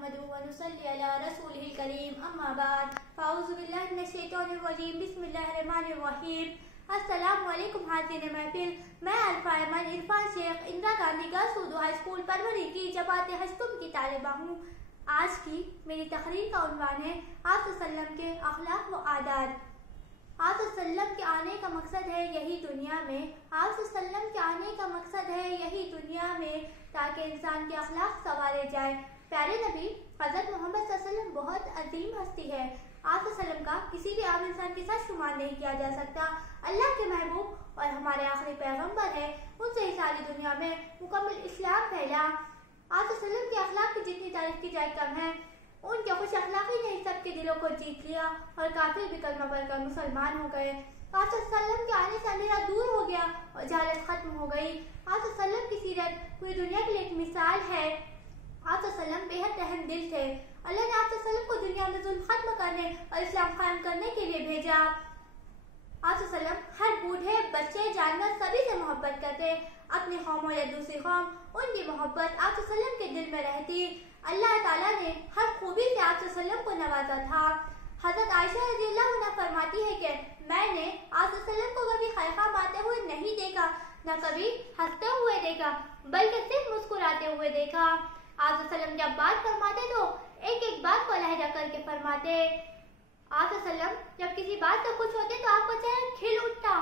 नहमदुहु व नुसल्ली अला रसूलिहिल करीम अम्मा बाद फ़ाऊज़ु बिल्लाहि मिनश शैतानिर रजीम बिस्मिल्लाहिर रहमानिर रहीम। अस्सलामु अलैकुम हाज़िरीन महफिल। मैं Alfa Aman Irfan Sheikh Indira Gandhi girls Urdu high school परवरी की जमात हस्तुम की तालिबा हूँ। आज की मेरी तकरीर का उन्वान है आप सल्लम के अखलाक व आदात। आप सल्लम के आने का मकसद है यही दुनिया में, आप सल्लम के आने का मकसद है यही दुनिया में, ताकि इंसान के अखलाक संवारे जाए। प्यारे नबी हज़रत मोहम्मद सल्लम बहुत अजीम हस्ती है। आप सल्लम का किसी भी आम इंसान के साथ शुमार नहीं किया जा सकता। अल्लाह के महबूब और हमारे आखिरी पैगंबर है, उनसे ही सारी दुनिया में मुकम्मल इस्लाम फैला। आप सल्लम के अखलाक की जितनी तारीफ की जाए कम है। उनके खुश अखलाकी ने सबके दिलों को जीत लिया और काफिर भी कलमा पढ़कर मुसलमान हो गए। आप सल्लम के आने से अंधेरा दूर हो गया और जहालत खत्म हो गई। आप सल्लम की सीरत पूरी दुनिया के लिए एक मिसाल है। आप सल्लम बेहद रहम दिल थे। अल्लाह ने आप सल्लम को दुनिया में जुल्म खत्म करने और इस्लाम कायम करने के लिए भेजा। आप सल्लम हर बूढ़े बच्चे जानवर सभी से मोहब्बत करते। अपनी कौम या दूसरी कौम उनकी मोहब्बत आप सल्लम के दिल में रहती। अल्लाह ताला ने हर खूबी से आप सल्लम को नवाजा था। हजरत आयशा रज़ियल्लाहु अन्हा फरमाती है कि मैंने आप सल्लम को कभी खैखाम आते हुए नहीं देखा, न कभी हंसते हुए देखा, बल्कि सिर्फ मुस्कुराते हुए देखा। आप सल्लम जब बात फरमाते तो एक एक बात को लहजा करके फरमाते। आप सल्लम जब किसी बात से खुश होते तो आपका चेहरा खिल उठता।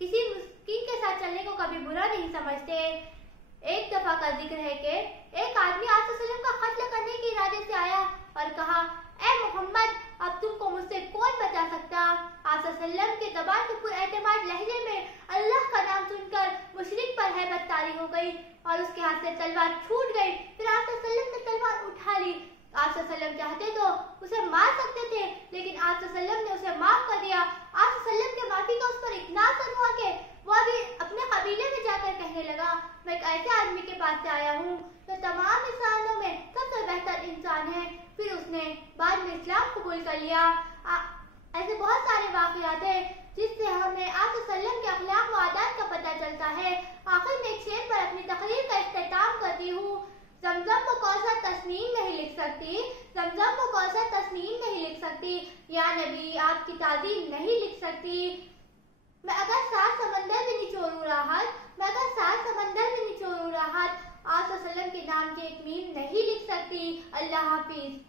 किसी मुस्किन के साथ चलने को कभी बुरा नहीं समझते। एक दफा का जिक्र है कि एक आदमी आप सल्लम का कत्ल करने के इरादे से आया और कहा, ए मोहम्मद, अब तुमको मुझसे कौन बचा सकता। आप सल्लम के ज़बान के पूरे एतमाद लहजे में अल्लाह का नाम सुनकर मुशरिक पर हैबत तारी हो गई और उसके हाथ से तलवार छूट गई। फिर आप सल्लम ने तलवार उठा ली। आप सल्लम चाहते तो उसे मार सकते थे, लेकिन आप सल्लम ने उसे माफ कर दिया। आप सल्लम के माफी का उस पर इतना असर हुआ कि वो अभी अपने कबीले में जाकर कहने लगा, मैं एक ऐसे आदमी के पास से आया हूँ जो तमाम इंसानों में सबसे बेहतर इंसान है। फिर उसने बाद में इस्लाम कबूल कर लिया। ऐसे बहुत सारे वाक़यात हैं जिससे हमें आप सल्लम के अखलाक व आदात का पता चलता है। आखिर में एक शेर पर अपनी तकरीर का इख्तिताम करती हूँ। ज़मज़म को कौसर तस्नीम नहीं लिख सकती, ज़मज़म को कौसर तस्नीम नहीं लिख सकती, या नबी आपकी ताज़ीम नहीं लिख सकती। मैं अगर सात समंदर में निचोड़ूं राहत, मैं अगर सात समंदर में निचोड़ूं राहत, आप सल्लम के नाम की एक मीम नहीं लिख सकती। अल्लाह हाफिज।